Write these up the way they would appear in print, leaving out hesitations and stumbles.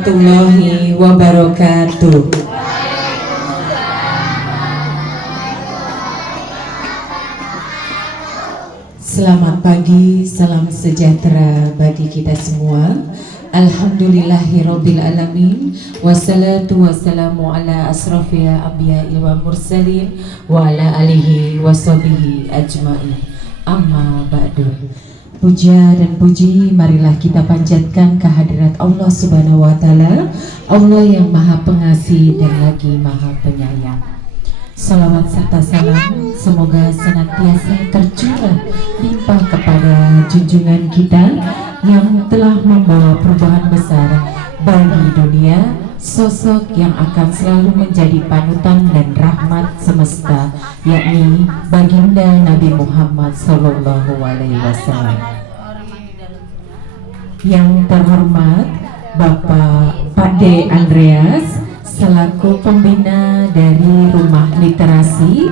warahmatullahi wabarakatuh. Selamat pagi, salam sejahtera bagi kita semua. Alhamdulillahirabbil alamin, wassalatu wassalamu ala asrofil anbiya'i wa mursalin wa ala alihi washabihi ajmain. Amma ba'du. Puja dan puji marilah kita panjatkan kehadirat Allah Subhanahu wa taala, Allah yang Maha Pengasih dan lagi Maha Penyayang. Salawat serta salam semoga senantiasa tercurah limpah kepada junjungan kita yang telah membawa perubahan besar bagi dunia, sosok yang akan selalu menjadi panutan dan rahmat semesta, yakni baginda Nabi Muhammad SAW. Yang terhormat Bapak Pakde Andreas selaku pembina dari Rumah Literasi,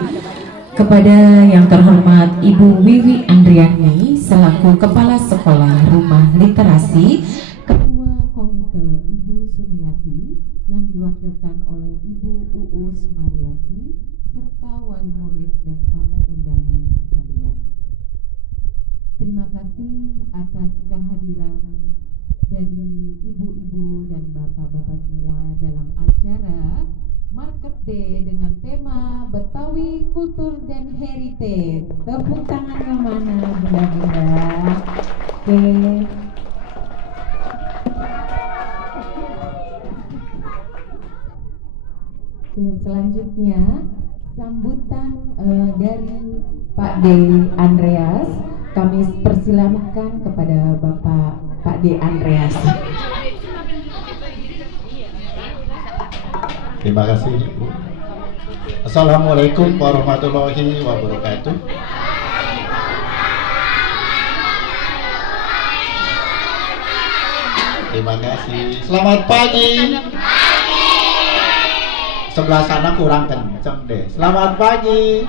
kepada yang terhormat Ibu Wiwi Andriani selaku Kepala Sekolah Rumah Literasi, Ketua Komite Ibu Sumiati yang diwakilkan oleh Ibu Uus Mariati, serta wali murid dan tamu undangan sekalian. Terima kasih atas kehadiran dari ibu-ibu dan bapak-bapak semua dalam acara Market Day dengan tema Betawi Kultur dan Heritage. Tepuk tangannya mana bunda-bunda? Oke. Selanjutnya sambutan dari Pak D. Andreas. Kami persilakan kepada Bapak Pak D. Andreas. Terima kasih Ibu. Assalamualaikum warahmatullahi wabarakatuh. Terima kasih. Selamat pagi. Sebelah sana kurang kenceng deh. Selamat pagi.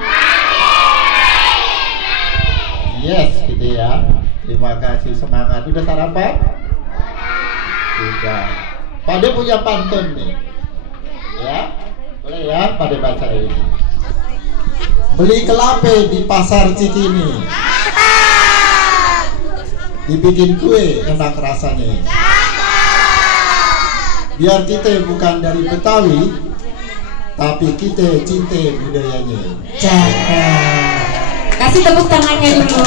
Yes, gitu ya. Terima kasih, semangat. Udah sarapan? Sudah. Pak De punya pantun nih. Ya, boleh ya pada baca ini. Beli kelape di pasar Cikini, dibikin kue enak rasanya. Biar kita bukan dari Betawi, tapi kita cinta budayanya. Cakep. Kasih tepuk tangannya dulu.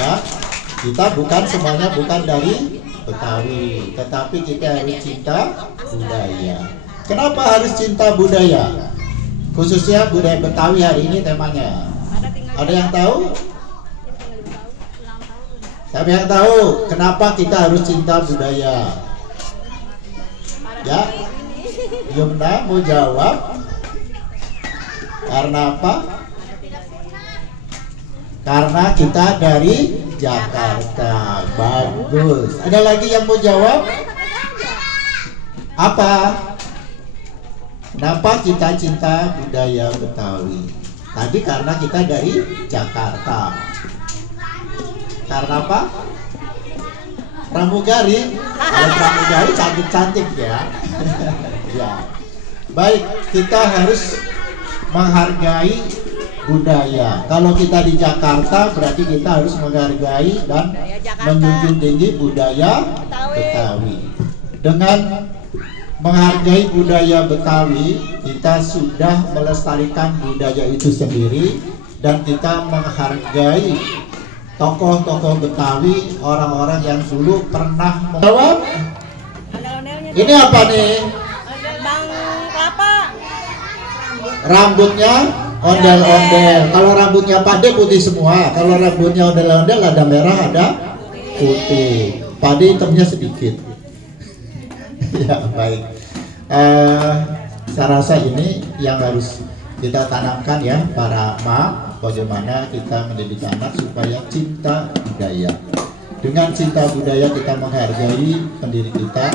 Ya, kita bukan semuanya bukan dari Betawi, tetapi kita harus cinta budaya. Kenapa harus cinta budaya? Khususnya budaya Betawi hari ini temanya. Ada yang tahu? Siapa yang tahu kenapa kita harus cinta budaya? Ya, Yumna mau jawab? Karena apa? Karena kita dari Jakarta. Bagus. Ada lagi yang mau jawab? Apa? Kenapa kita cinta budaya Betawi? Tadi karena kita dari Jakarta. Karena apa? Pramugari. Kalau pramugari cantik-cantik ya. Ya. Baik, kita harus menghargai budaya. Kalau kita di Jakarta berarti kita harus menghargai dan menjunjung tinggi budaya Betawi. Dengan menghargai budaya Betawi, kita sudah melestarikan budaya itu sendiri dan kita menghargai tokoh-tokoh Betawi, orang-orang yang dulu pernah menjawab. Ini apa nih? Bang kelapa. Rambutnya ondel-ondel. Kalau rambutnya Pak De putih semua. Kalau rambutnya ondel-ondel ada merah, ada putih. Pak De hitamnya sedikit. Ya baik. Saya rasa ini yang harus kita tanamkan ya para emak. Bagaimana kita mendidik anak supaya cinta budaya. Dengan cinta budaya kita menghargai pendiri kita,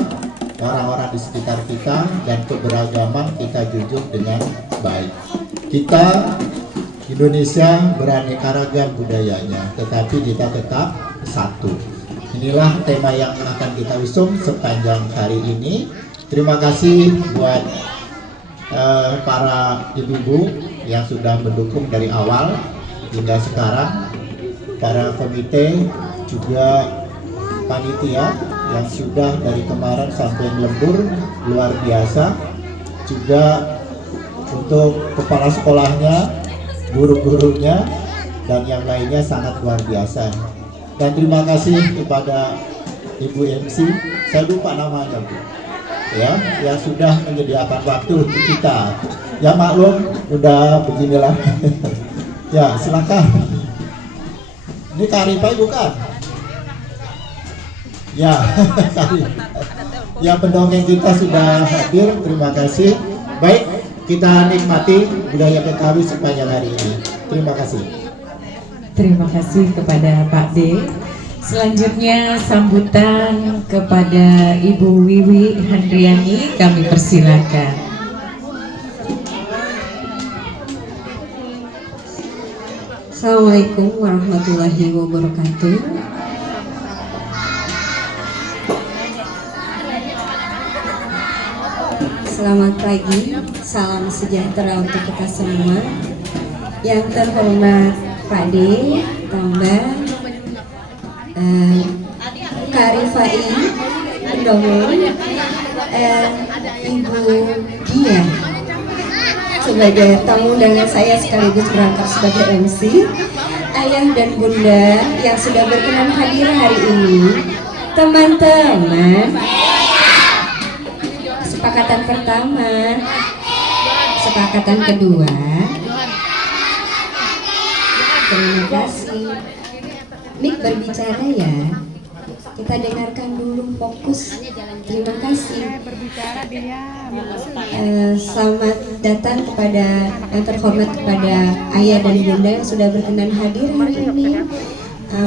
orang-orang di sekitar kita, dan keberagaman kita junjung dengan baik. Kita Indonesia beraneka ragam budayanya, tetapi kita tetap satu. Inilah tema yang akan kita usung sepanjang hari ini. Terima kasih buat para ibu-ibu yang sudah mendukung dari awal hingga sekarang, para komite juga panitia yang sudah dari kemarin sampai lembur luar biasa, juga untuk kepala sekolahnya, guru-gurunya, dan yang lainnya sangat luar biasa. Dan terima kasih kepada Ibu MC, saya lupa namanya Bu, ya, yang sudah menyediakan waktu untuk kita. Ya maklum, udah beginilah. Ya silakan. Ini Karipai bukan? Ya, ya pendongeng kita sudah hadir, terima kasih. Baik, kita nikmati budaya Betawi sepanjang hari ini. Terima kasih. Terima kasih kepada Pak D. Selanjutnya sambutan kepada Ibu Wiwi Handriani, kami persilakan. Assalamualaikum warahmatullahi wabarakatuh. Selamat pagi, salam sejahtera untuk kita semua. Yang terhormat Pak D, tambah Kak Rifai, pendongeng, Ibu Dia sebagai tamu undangan saya sekaligus berangkat sebagai MC, ayah dan bunda yang sudah berkenan hadir hari ini, teman-teman. Kesepakatan pertama, kesepakatan kedua. Terima kasih. Mik berbicara ya. Kita dengarkan dulu, fokus. Terima kasih. Selamat datang kepada yang terhormat kepada ayah dan bunda yang sudah berkenan hadir hari ini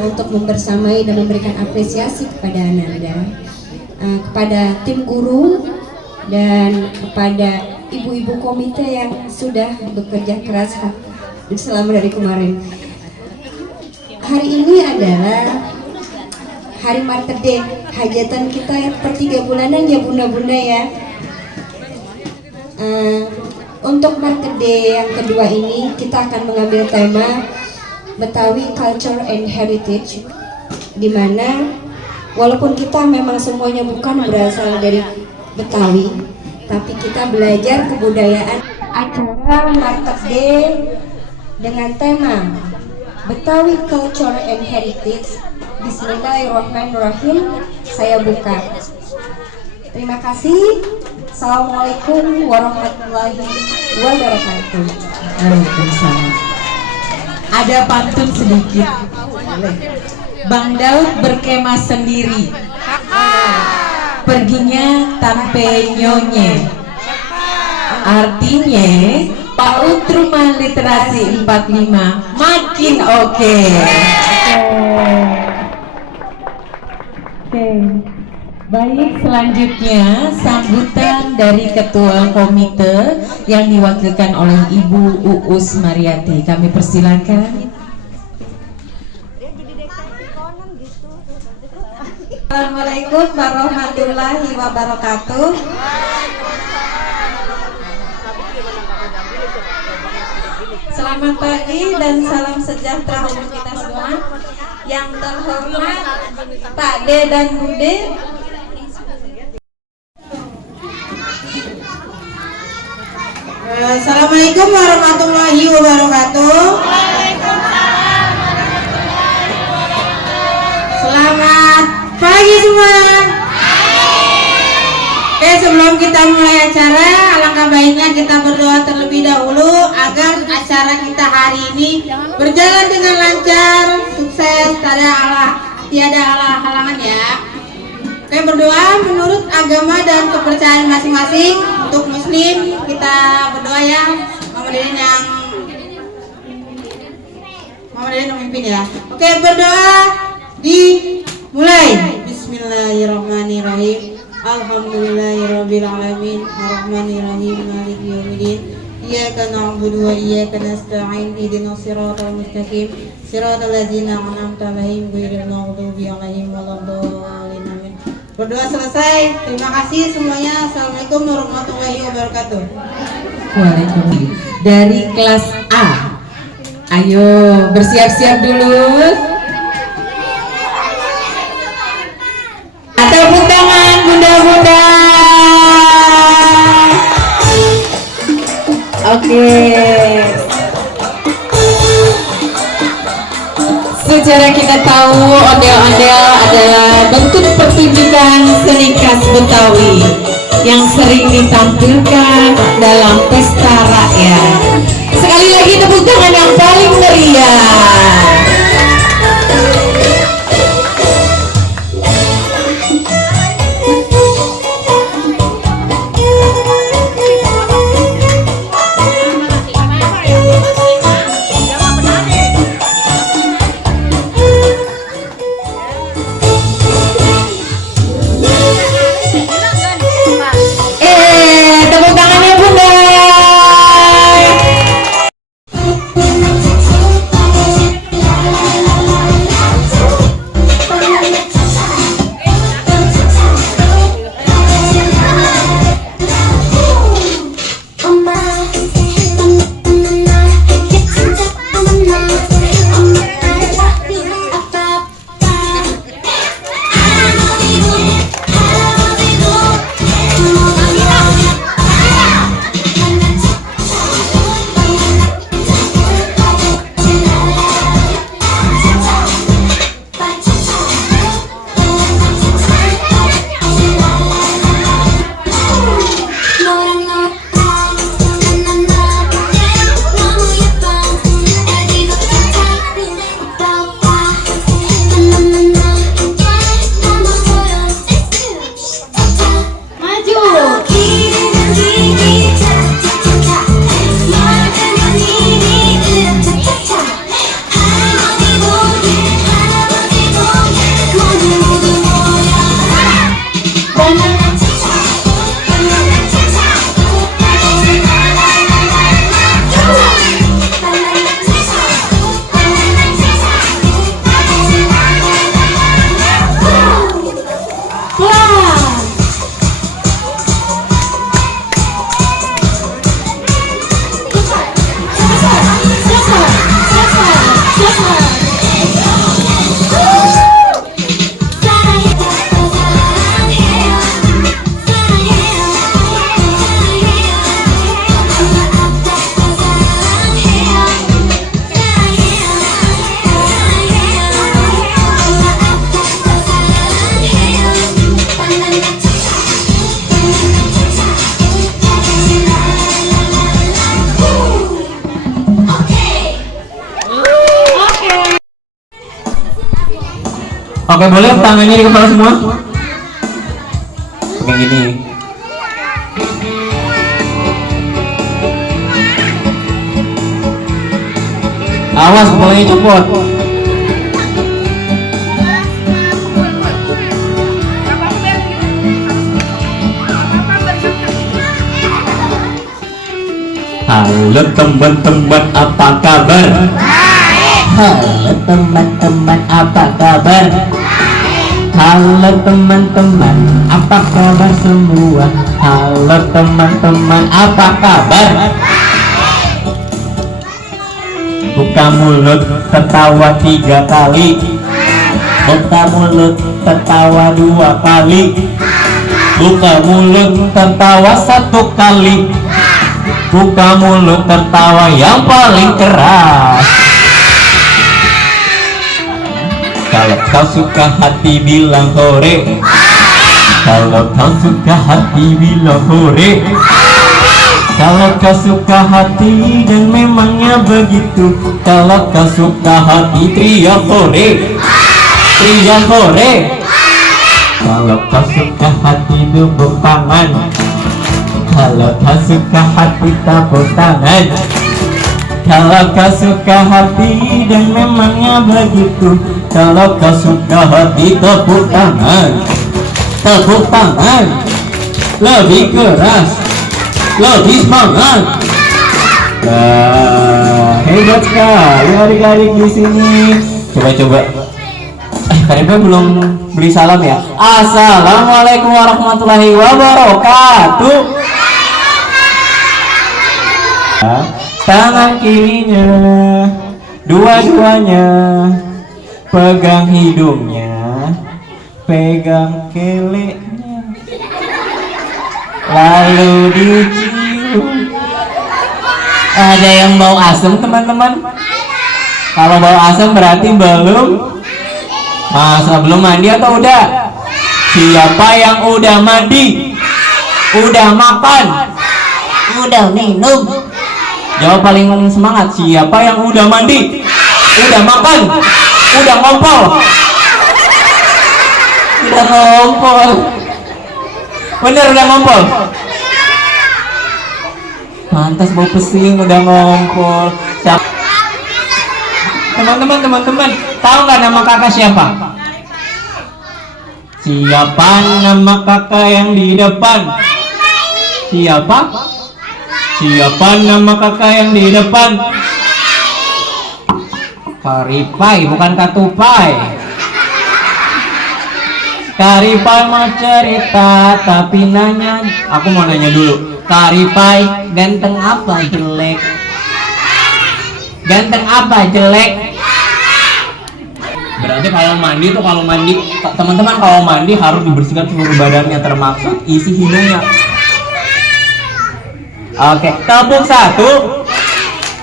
untuk membersamai dan memberikan apresiasi kepada Ananda, kepada tim guru dan kepada ibu-ibu komite yang sudah bekerja keras selama dari kemarin. Hari ini adalah hari Market Day, hajatan kita yang per 3 bulanan ya bunda-bunda ya. Untuk Market Day yang kedua ini kita akan mengambil tema Betawi Culture and Heritage, dimana walaupun kita memang semuanya bukan berasal dari Betawi, tapi kita belajar kebudayaan. Acara Market Day dengan tema Betawi Culture and Heritage. Bismillahirrahmanirrahim. Saya buka. Terima kasih. Assalamualaikum warahmatullahi wabarakatuh. Waalaikumsalam. Ada pantun sedikit. Bang Daud berkemah sendiri, perginya tanpa nyonye. Artinya PAUD Rumah Literasi 45 makin oke. Baik, selanjutnya sambutan dari Ketua Komite yang diwakilkan oleh Ibu Uus Mariati. Kami persilakan. Assalamualaikum warahmatullahi wabarakatuh. Selamat pagi dan salam sejahtera untuk kita semua. Yang terhormat Pak D dan Bude, Assalamualaikum warahmatullahi wabarakatuh. Selamat pagi semua. Oke, sebelum kita mulai acara, alangkah baiknya kita berdoa terlebih dahulu agar acara kita hari ini berjalan dengan lancar, sukses, tiada halangan ya. Oke, berdoa menurut agama dan kepercayaan masing-masing. Untuk muslim kita berdoa ya, Mama Deden yang memimpin ya. Oke, berdoa dimulai. Bismillahirrahmanirrahim. Alhamdulillahirabbil alamin, arrahmanirrahim, maliki yaumiddin. إياك نعبد وإياك نستعين اهدنا الصراط المستقيم صراط الذين أنعمت عليهم غير المغضوب عليهم ولا الضالين آمين. Berdoa selesai. Terima kasih semuanya. Assalamualaikum warahmatullahi wabarakatuh. Waalaikumsalam. Dari kelas A, ayo bersiap-siap dulu. Tepuk tangan bunda-bunda. Oke. Secara kita tahu ondel-ondel adalah bentuk pertunjukan seni khas Betawi yang sering ditampilkan dalam pesta rakyat. Sekali lagi tepuk tangan yang paling meriah. Tepuk tangannya bunda. Oke, boleh tangannya di kepala semua? Kayak gini. Awas kepalanya copot. Halo teman-teman, apa kabar? Halo teman-teman, apa kabar? Halo teman-teman, apa kabar semua? Halo teman-teman, apa kabar? Buka mulut, tertawa 3 kali. Buka mulut, tertawa 2 kali. Buka mulut, tertawa 1 kali. Buka mulut, tertawa yang paling keras. Kalau kau suka hati bilang hore. Kalau kau suka hati bilang hore. Kalau kau suka hati dan memangnya begitu. Kalau kau suka hati teriak hore. Teriak hore. Kalau kau suka hati tepuk tangan. Kalau kau suka hati tepuk tangan. Kalau kau suka hati dan memangnya begitu. Kalau kau suka hati tepuk tangan. Tepuk tangan lebih keras, lebih semangat. Hebat sekali adik-adik di sini. Coba-coba. Karibnya belum beri salam ya. Assalamualaikum warahmatullahi wabarakatuh. Tangan kirinya, dua-duanya pegang hidungnya, pegang keleknya, lalu dicium. Ada yang bau asem teman-teman? Kalau bau asem berarti belum. Masa belum mandi atau udah? Siapa yang udah mandi? Udah makan? Udah minum? Jawab paling semangat. Siapa yang udah mandi? Udah makan? Udah ngompol? Udah ngompol? Bener udah ngompol? Pantas bau pesing udah ngompol. Teman-teman, tahu nggak nama kakak siapa? Siapa nama kakak yang di depan? Siapa? Siapa nama kakak yang di depan? Karipai, bukan Katupai. Karipai mau cerita tapi nanya. Aku mau nanya dulu. Karipai ganteng apa jelek? Ganteng apa jelek? Berarti kalau mandi teman-teman, kalau mandi harus dibersihkan seluruh badannya termasuk isi hidungnya. Oke, tabung satu.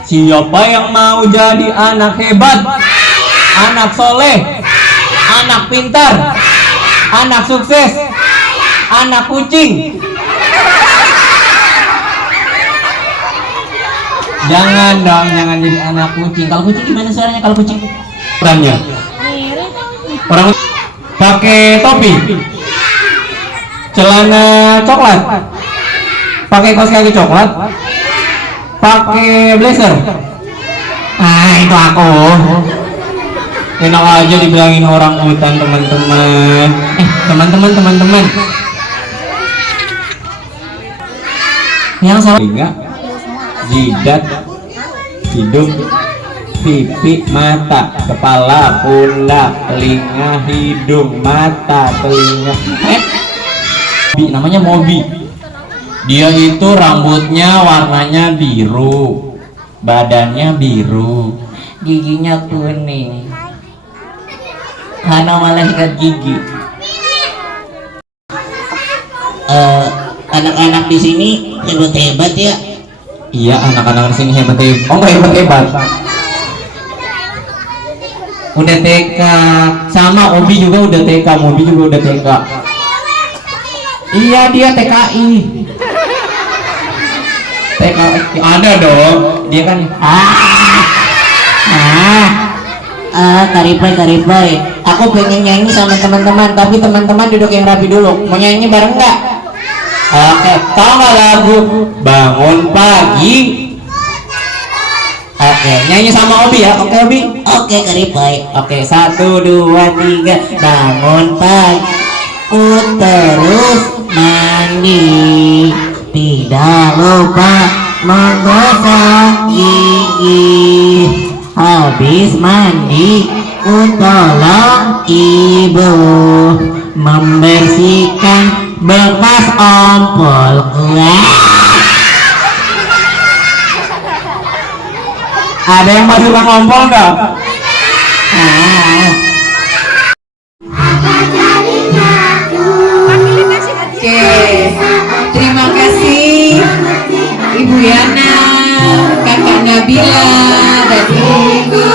Siapa yang mau jadi anak hebat, anak soleh, anak pintar, anak sukses, anak kucing? Jangan dong, jangan jadi anak kucing. Kalau kucing gimana suaranya kalau kucing? Perannya orang pakai topi, celana coklat, pakai kaos kaki coklat, pakai blazer. Ah, itu aku. Enak aja dibilangin orang hutan teman-teman. Teman-teman. Yang salah enggak? Jidat, hidung, pipi, mata, kepala, pundak, telinga, hidung, mata, telinga. Namanya Mobi. Dia itu rambutnya warnanya biru, badannya biru, giginya kuning. Hana malaikat gigi. Anak-anak di sini hebat-hebat ya. Iya, anak-anak di sini hebat-hebat. Oh, nggak hebat. Udah TK, sama Obi juga udah TK, Mobi juga udah TK. Iya, dia TKI. TKI ada dong. Dia kan Karipai. Aku pengen nyanyi sama teman-teman, tapi teman-teman duduk yang rapi dulu. Mau nyanyi bareng nggak? Oke, tahu nggak lagu Bangun Pagi? Oke, nyanyi sama Obi ya. Oke Obi. Oke, Karipai. Oke, 1, 2, 3. Bangun pagi, Ku terus mandi, tidak lupa menggosok gigi. Habis mandi, ku tolong ibu membersihkan bekas ompol. ada yang masuk ke ompol nggak? Oke, terima kasih Ibu Yana, Kakak Nabila, dan Ibu.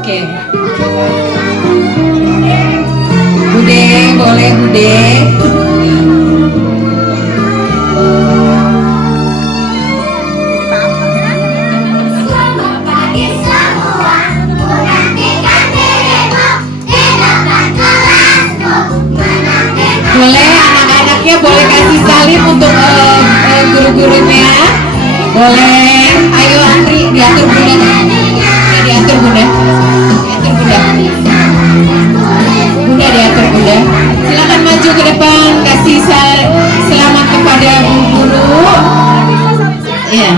Oke. Bude, boleh Bude. Selamat pagi semua, menantikan dirimu di depan kelasmu. Boleh anak-anaknya boleh kasih salam. salim untuk guru-gurunya. Boleh, ayo antri diatur bunda. Diatur bunda. Diatur bunda. Bunda diatur bunda. Silakan maju ke depan, kasih selamat kepada bu guru. Ya.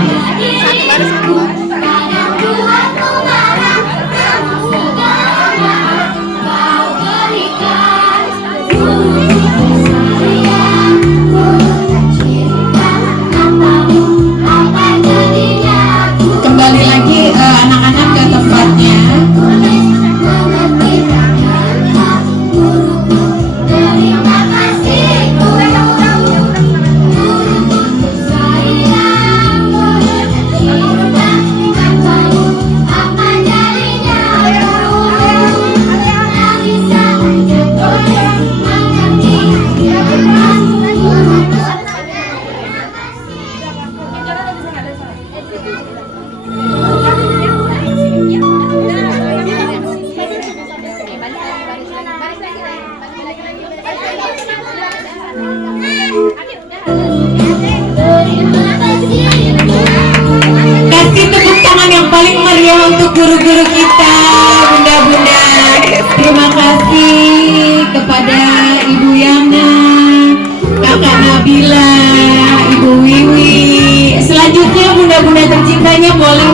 Kembali lagi anak-anak ke tempatnya. Kasih tepuk tangan yang paling meriah untuk guru-guru kita, bunda-bunda. Terima kasih kepada Ibu Yana, Kakak Nabila, Ibu Wiwi. Selanjutnya bunda-bunda tercintanya boleh